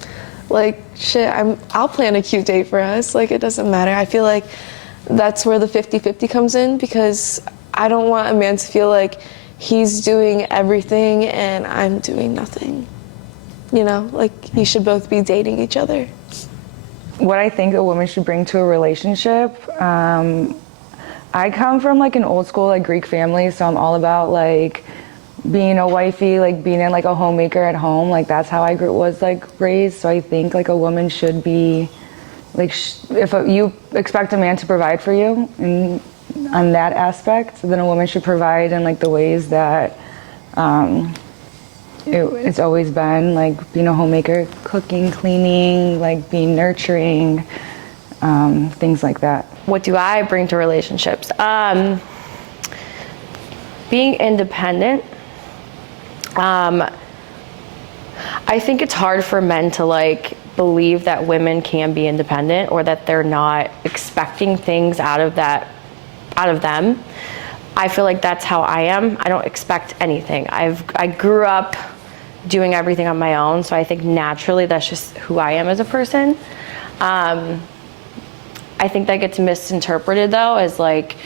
like, shit, I'll plan a cute date for us. Like, it doesn't matter. I feel like that's where the 50-50 comes in, because I don't want a man to feel like he's doing everything and I'm doing nothing. You know, like, you should both be dating each other. What I think a woman should bring to a relationship, I come from like an old school like Greek family, so I'm all about like being a wifey, like being in like a homemaker at home. Like, that's how I was like raised. So I think like a woman should be like, if you expect a man to provide for you and on that aspect, then a woman should provide in like the ways that it's always been, like being a homemaker, cooking, cleaning, like being nurturing, things like that. What do I bring to relationships? Being independent. I think it's hard for men to like believe that women can be independent, or that they're not expecting things out of them. I feel like that's how I am. I don't expect anything. I grew up doing everything on my own, so I think naturally that's just who I am as a person. I think that gets misinterpreted though, as like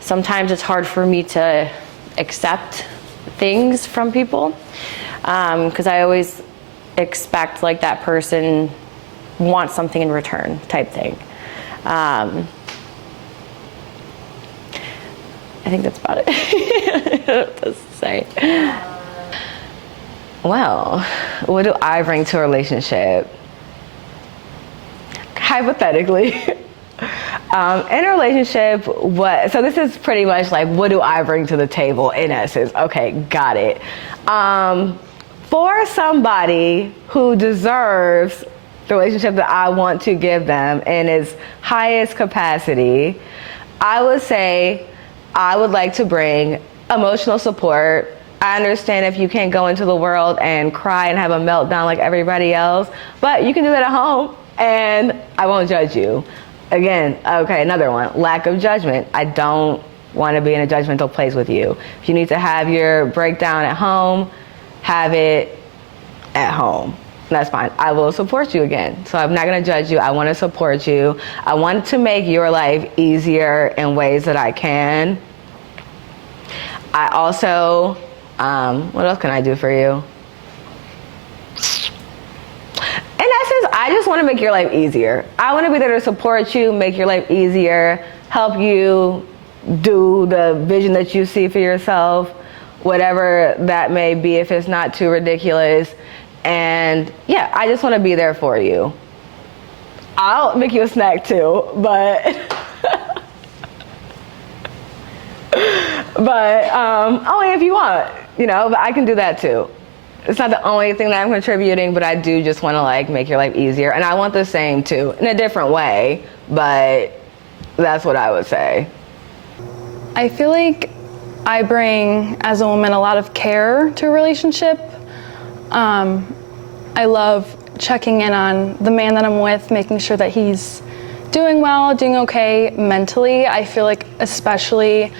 sometimes it's hard for me to accept things from people, because I always expect like that person wants something in return type thing. I think that's about it. I don't know what to say. Well, what do I bring to a relationship? Hypothetically, in a relationship, so this is pretty much like, what do I bring to the table in essence? Okay, got it. For somebody who deserves the relationship that I want to give them in its highest capacity, I would say I would like to bring emotional support. I understand if you can't go into the world and cry and have a meltdown like everybody else, but you can do that at home and I won't judge you. Again, okay, another one, lack of judgment. I don't want to be in a judgmental place with you. If you need to have your breakdown at home, have it at home. That's fine. I will support you again. So I'm not going to judge you. I want to support you. I want to make your life easier in ways that I can. I also, what else can I do for you? In essence, I just want to make your life easier. I want to be there to support you, make your life easier, help you do the vision that you see for yourself, whatever that may be, if it's not too ridiculous. And yeah, I just want to be there for you. I'll make you a snack too, but only if you want, you know, but I can do that too. It's not the only thing that I'm contributing, but I do just want to like make your life easier. And I want the same too, in a different way, but that's what I would say. I feel like I bring, as a woman, a lot of care to a relationship. I love checking in on the man that I'm with, making sure that he's doing well, doing okay mentally. I feel like especially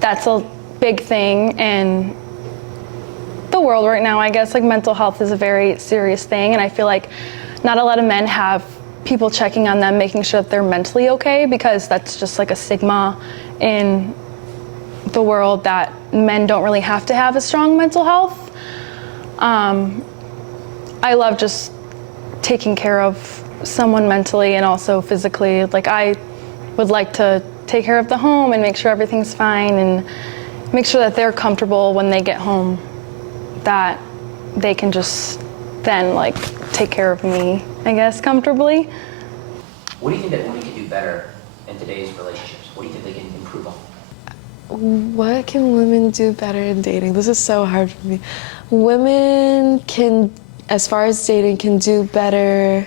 that's a big thing in the world right now, I guess. Like, mental health is a very serious thing, and I feel like not a lot of men have people checking on them, making sure that they're mentally okay, because that's just like a stigma in the world that men don't really have to have a strong mental health. I love just taking care of someone mentally and also physically. Like, I would like to take care of the home and make sure everything's fine and make sure that they're comfortable when they get home, that they can just then like take care of me, I guess, comfortably. What do you think that women can do better in today's relationships? What do you think they can improve on? What can women do better in dating? This is so hard for me. Women can, as far as dating, can do better.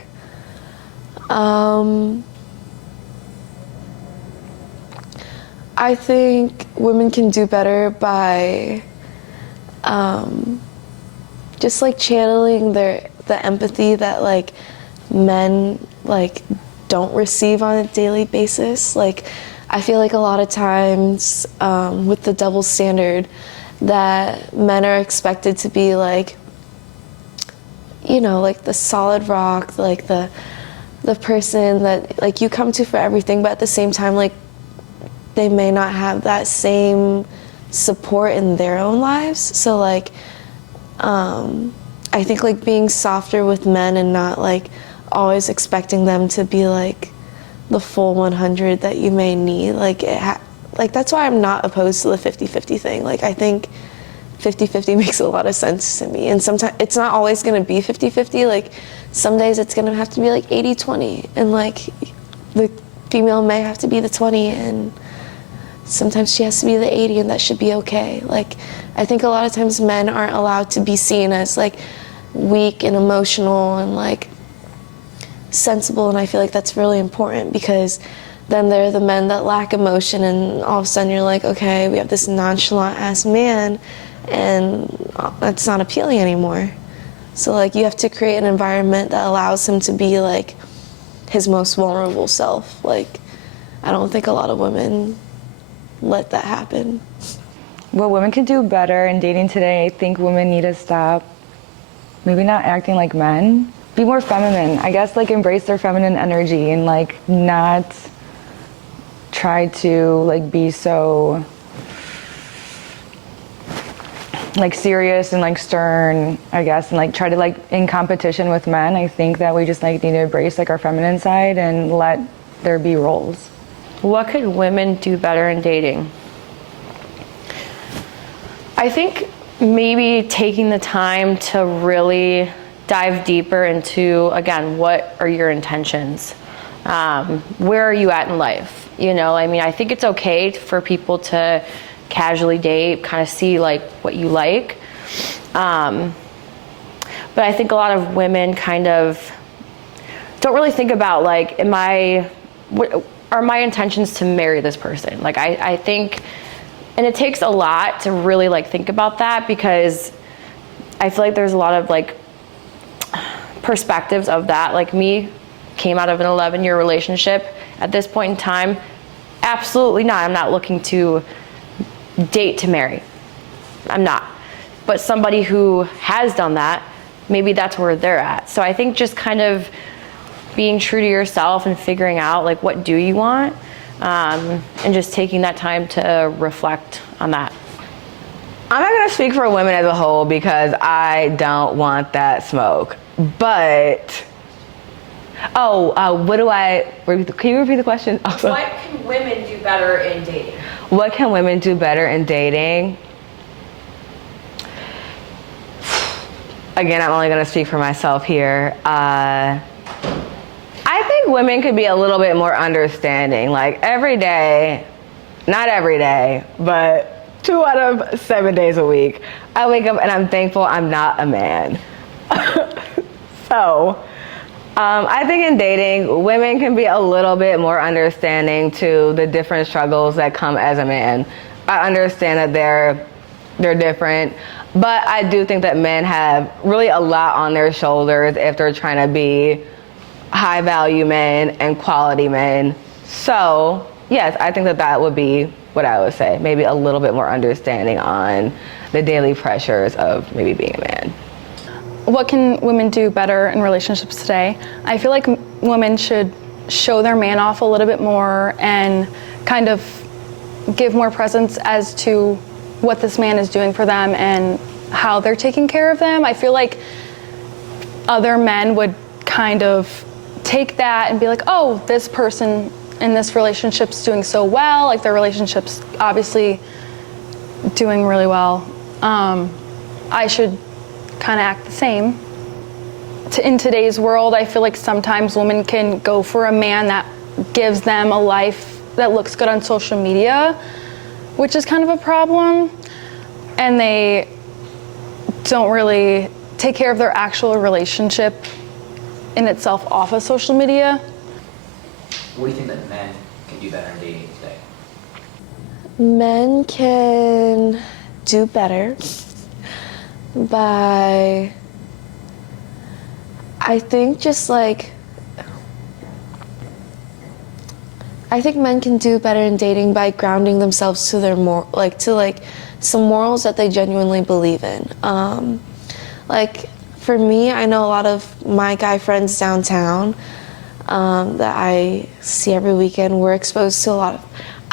I think women can do better by just like channeling the empathy that like men like don't receive on a daily basis. Like, I feel like a lot of times with the double standard that men are expected to be like, you know, like the solid rock, like the person that like you come to for everything, but at the same time like they may not have that same support in their own lives. So like I think like being softer with men and not like always expecting them to be like the full 100 that you may need, like like that's why I'm not opposed to the 50-50 thing. Like, I think 50-50 makes a lot of sense to me, and sometimes it's not always going to be 50-50. Like, some days it's going to have to be like 80-20, and like the female may have to be the 20, and sometimes she has to be the 80, and that should be okay. Like, I think a lot of times men aren't allowed to be seen as like weak and emotional and like sensible, and I feel like that's really important, because then they're the men that lack emotion, and all of a sudden you're like, okay, we have this nonchalant ass man, and that's not appealing anymore. So like, you have to create an environment that allows him to be like his most vulnerable self. Like, I don't think a lot of women let that happen. What women can do better in dating today, I think women need to stop maybe not acting like men. Be more feminine. I guess like embrace their feminine energy and like not try to like be so like serious and like stern, I guess, and like try to like in competition with men. I think that we just like need to embrace like our feminine side and let there be roles. What could women do better in dating? I think maybe taking the time to really dive deeper into, again, what are your intentions? Where are you at in life? You know, I mean, I think it's okay for people to casually date, kind of see like what you like. But I think a lot of women kind of don't really think about like, what are my intentions to marry this person? Like, I think, and it takes a lot to really like think about that, because I feel like there's a lot of like perspectives of that. Like, me came out of an 11-year relationship at this point in time. Absolutely not. I'm not looking to date to marry. I'm not. But somebody who has done that, maybe that's where they're at. So I think just kind of being true to yourself and figuring out like what do you want, and just taking that time to reflect on that. I'm not gonna speak for women as a whole because I don't want that smoke. But, can you repeat the question? Also, What can women do better in dating? what can women do better in dating? Again, I'm only gonna speak for myself here. I think women could be a little bit more understanding. Like, every day, not every day, but 2 out of 7 days a week, I wake up and I'm thankful I'm not a man. So, I think in dating, women can be a little bit more understanding to the different struggles that come as a man. I understand that they're different, but I do think that men have really a lot on their shoulders if they're trying to be high value men and quality men. So, yes, I think that would be what I would say. Maybe a little bit more understanding on the daily pressures of maybe being a man. What can women do better in relationships today? I feel like women should show their man off a little bit more and kind of give more presence as to what this man is doing for them and how they're taking care of them. I feel like other men would kind of take that and be like, oh, this person in this relationship's doing so well, like their relationship's obviously doing really well. I should kind of act the same. In today's world, I feel like sometimes women can go for a man that gives them a life that looks good on social media, which is kind of a problem, and they don't really take care of their actual relationship in itself off of social media. What do you think that men can do better in dating today? Men can do better by, I think men can do better in dating by grounding themselves to their some morals that they genuinely believe in. Like for me, I know a lot of my guy friends downtown that I see every weekend. We're exposed to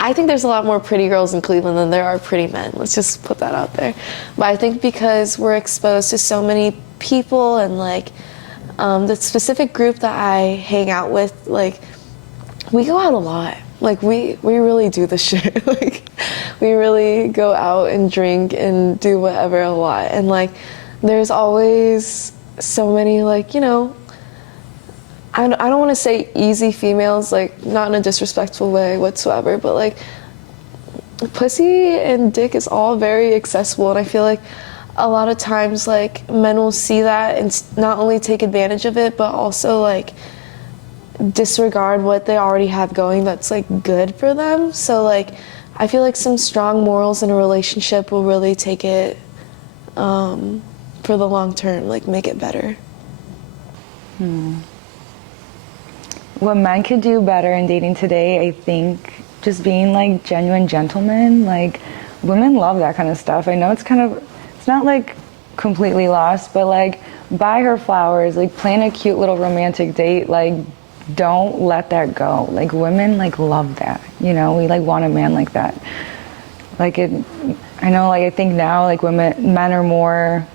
I think there's a lot more pretty girls in Cleveland than there are pretty men. Let's just put that out there. But I think because we're exposed to so many people and the specific group that I hang out with, we go out a lot. We really do the shit. We really go out and drink and do whatever a lot. And there's always so many I don't want to say easy females, not in a disrespectful way whatsoever, but pussy and dick is all very accessible, and I feel like a lot of times men will see that and not only take advantage of it, but also disregard what they already have going that's good for them. So I feel like some strong morals in a relationship will really take it for the long term, make it better. What men could do better in dating today, I think, just being genuine gentlemen. Women love that kind of stuff. I know it's not completely lost, but buy her flowers, plan a cute little romantic date. Don't let that go. Women love that. We want a man like that. I know I think now men are more,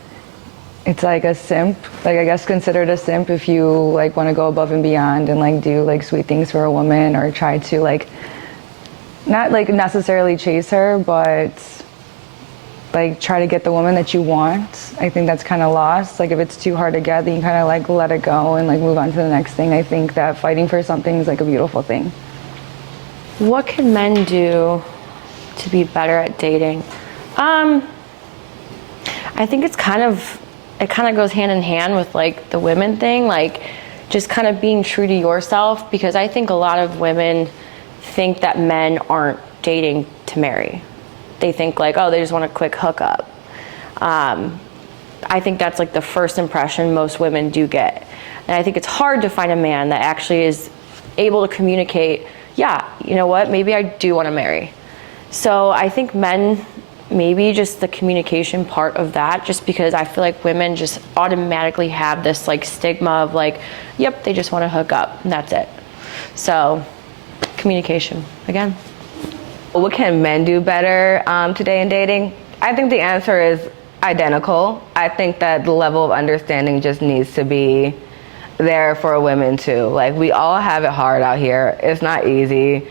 it's a simp, I guess considered a simp if you want to go above and beyond and do sweet things for a woman, or try to not necessarily chase her, but try to get the woman that you want. I think that's kind of lost. If it's too hard to get, then you kind of let it go and move on to the next thing. I think that fighting for something is a beautiful thing. What can men do to be better at dating? I think it kind of goes hand in hand with the women thing, just kind of being true to yourself, because I think a lot of women think that men aren't dating to marry. They think oh, they just want a quick hookup. I think that's the first impression most women do get. And I think it's hard to find a man that actually is able to communicate, yeah, you know what, maybe I do want to marry. So I think men, maybe just the communication part of that, just because I feel like women just automatically have this stigma of yep, they just want to hook up and that's it. So communication again. What can men do better today in dating? I think the answer is identical. I think that the level of understanding just needs to be there for women too. We all have it hard out here. It's not easy.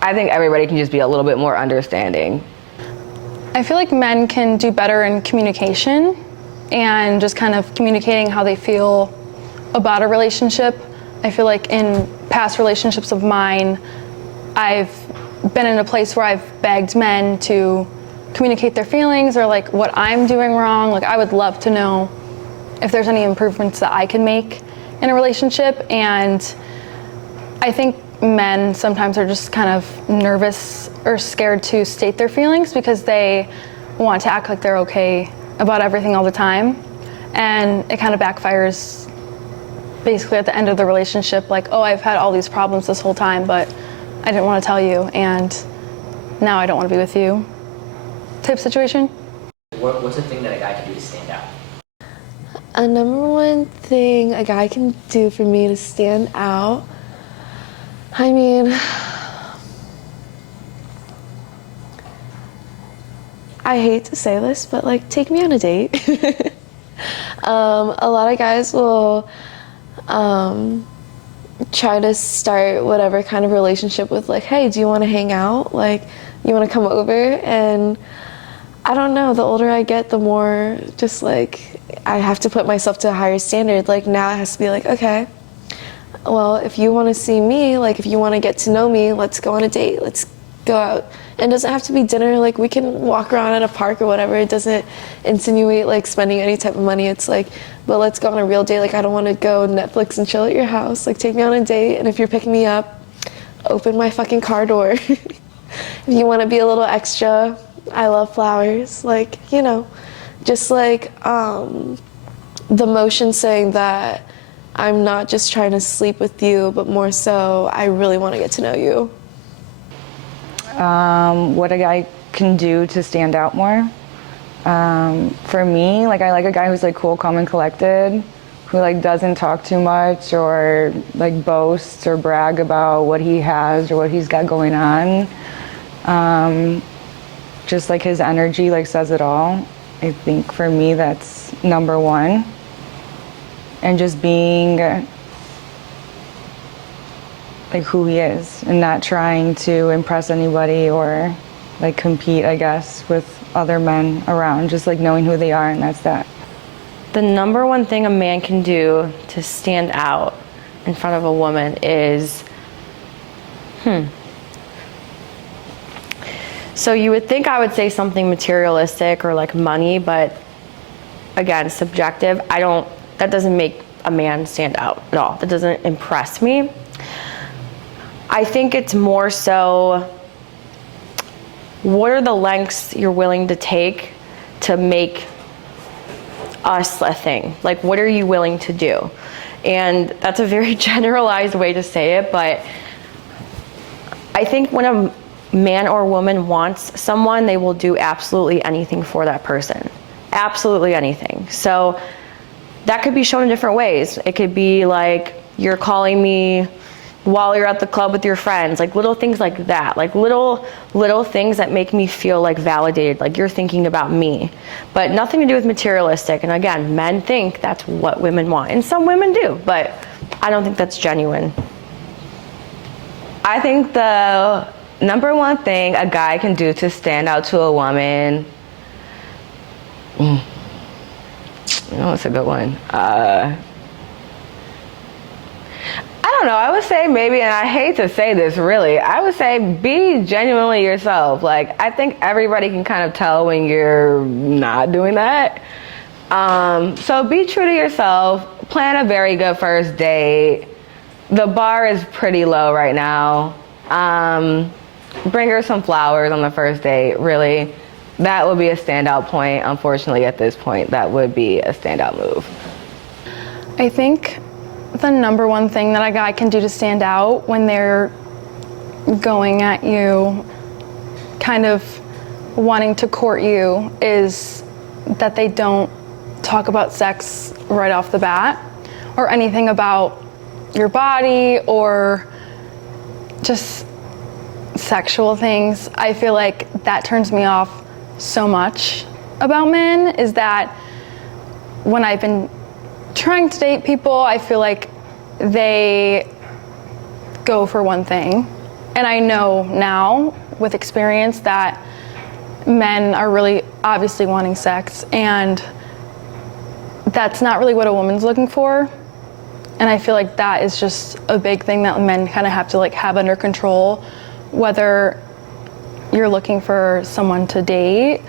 I think everybody can just be a little bit more understanding. I feel like men can do better in communication and just kind of communicating how they feel about a relationship. I feel like in past relationships of mine, I've been in a place where I've begged men to communicate their feelings or what I'm doing wrong. I would love to know if there's any improvements that I can make in a relationship. And I think men sometimes are just kind of nervous or scared to state their feelings because they want to act like they're okay about everything all the time. And it kind of backfires basically at the end of the relationship, oh, I've had all these problems this whole time, but I didn't want to tell you, and now I don't want to be with you type situation. What's the thing that a guy can do to stand out? A number one thing a guy can do for me to stand out, I mean, I hate to say this, but like, take me on a date. A lot of guys will try to start whatever kind of relationship with like, hey, do you want to hang out? Like, you want to come over? And I don't know, the older I get, the more just like I have to put myself to a higher standard. Like now it has to be like, okay, well, if you want to see me, like if you want to get to know me, let's go on a date. Let's go out. And it doesn't have to be dinner. Like we can walk around at a park or whatever. It doesn't insinuate like spending any type of money. It's like, but let's go on a real date. Like I don't want to go Netflix and chill at your house. Like take me on a date. And if you're picking me up, open my fucking car door. If you want to be a little extra, I love flowers. Like, you know, just like the motion saying that I'm not just trying to sleep with you, but more so I really want to get to know you. What a guy can do to stand out more. For me, like I like a guy who's like cool, calm, and collected, who like doesn't talk too much or like boasts or brag about what he has or what he's got going on. Just like his energy like says it all. I think for me that's number one. And just being like who he is and not trying to impress anybody or like compete, I guess, with other men around, just like knowing who they are, and that's that. The number one thing a man can do to stand out in front of a woman is, So you would think I would say something materialistic or like money, but again, subjective. That doesn't make a man stand out at all. That doesn't impress me. I think it's more so, what are the lengths you're willing to take to make us a thing? Like, what are you willing to do? And that's a very generalized way to say it, but I think when a man or woman wants someone, they will do absolutely anything for that person. Absolutely anything. So that could be shown in different ways. It could be like you're calling me while you're at the club with your friends, like little things like that, like little things that make me feel like validated, like you're thinking about me, but nothing to do with materialistic. And again, men think that's what women want, and some women do, but I don't think that's genuine. I think the number one thing a guy can do to stand out to a woman, it's a good one. I don't know, I would say maybe, and I hate to say this really, I would say be genuinely yourself. Like, I think everybody can kind of tell when you're not doing that. So be true to yourself, plan a very good first date. The bar is pretty low right now. Bring her some flowers on the first date, really. That would be a standout point. Unfortunately, at this point, that would be a standout move. I think the number one thing that a guy can do to stand out when they're going at you, kind of wanting to court you, is that they don't talk about sex right off the bat or anything about your body or just sexual things. I feel like that turns me off so much about men, is that when I've been trying to date people, I feel like they go for one thing. And I know now with experience that men are really obviously wanting sex, and that's not really what a woman's looking for. And I feel like that is just a big thing that men kind of have to like have under control, whether you're looking for someone to date.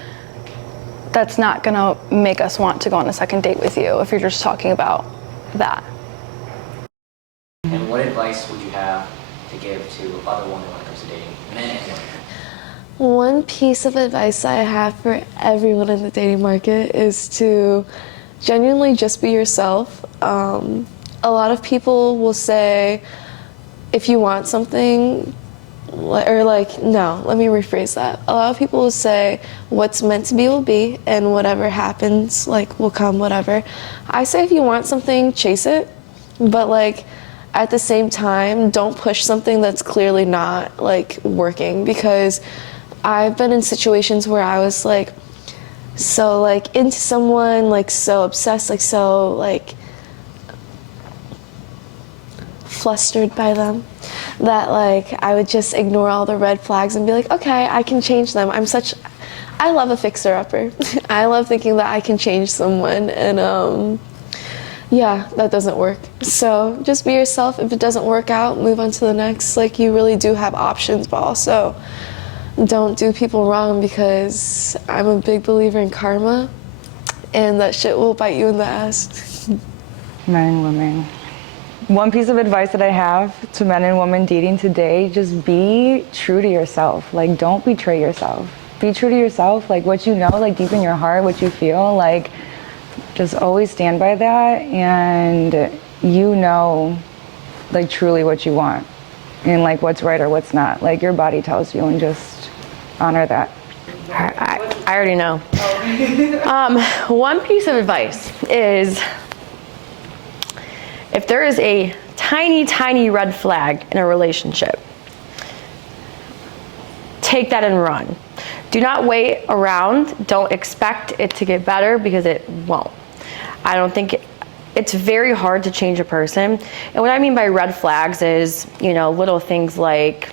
That's not gonna make us want to go on a second date with you if you're just talking about that. And what advice would you have to give to other women when it comes to dating, men and women? One piece of advice I have for everyone in the dating market is to genuinely just be yourself. A lot of people will say, if you want something, or like, no, let me rephrase that. A lot of people will say, what's meant to be will be, and whatever happens, like, will come, whatever. I say if you want something, chase it, but like, at the same time, don't push something that's clearly not like working, because I've been in situations where I was like so like into someone, like so obsessed, like so like flustered by them, that like I would just ignore all the red flags and be like, okay, I can change them. I love a fixer-upper. I love thinking that I can change someone, and yeah, that doesn't work. So just be yourself. If it doesn't work out, move on to the next. Like, you really do have options, but also don't do people wrong, because I'm a big believer in karma, and that shit will bite you in the ass. Men and women. One piece of advice that I have to men and women dating today, just be true to yourself. Like, don't betray yourself. Be true to yourself, like what you know, like deep in your heart, what you feel, like just always stand by that, and you know, like truly what you want and like what's right or what's not. Like your body tells you, and just honor that. I already know. One piece of advice is, if there is a tiny, tiny red flag in a relationship, take that and run. Do not wait around. Don't expect it to get better, because it won't. I don't think it's very hard to change a person. And what I mean by red flags is, little things like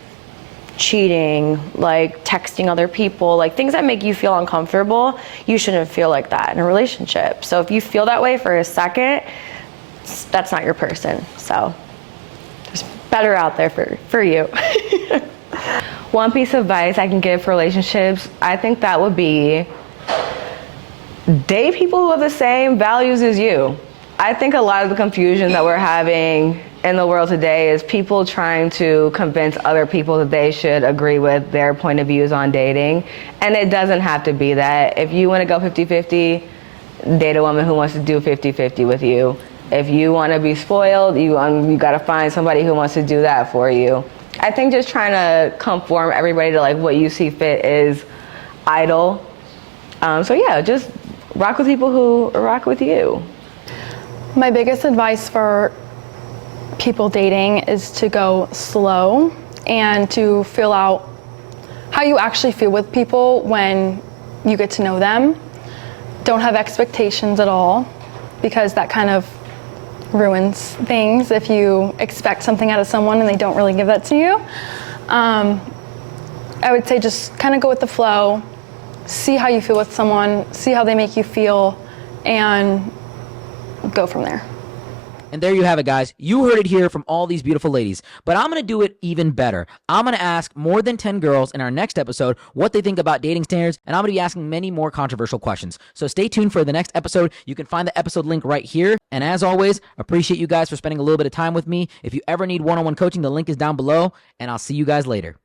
cheating, like texting other people, like things that make you feel uncomfortable. You shouldn't feel like that in a relationship. So if you feel that way for a second, that's not your person. So there's better out there for you. One piece of advice I can give for relationships, I think that would be date people who have the same values as you. I think a lot of the confusion that we're having in the world today is people trying to convince other people that they should agree with their point of views on dating. And it doesn't have to be that. If you want to go 50-50, date a woman who wants to do 50-50 with you. If you want to be spoiled, you got to find somebody who wants to do that for you. I think just trying to conform everybody to like what you see fit is idle. So yeah, just rock with people who rock with you. My biggest advice for people dating is to go slow and to feel out how you actually feel with people when you get to know them. Don't have expectations at all, because that kind of ruins things if you expect something out of someone and they don't really give that to you. I would say just kind of go with the flow, see how you feel with someone, see how they make you feel, and go from there. And there you have it, guys. You heard it here from all these beautiful ladies. But I'm going to do it even better. I'm going to ask more than 10 girls in our next episode what they think about dating standards, and I'm going to be asking many more controversial questions. So stay tuned for the next episode. You can find the episode link right here. And as always, appreciate you guys for spending a little bit of time with me. If you ever need one-on-one coaching, the link is down below, and I'll see you guys later.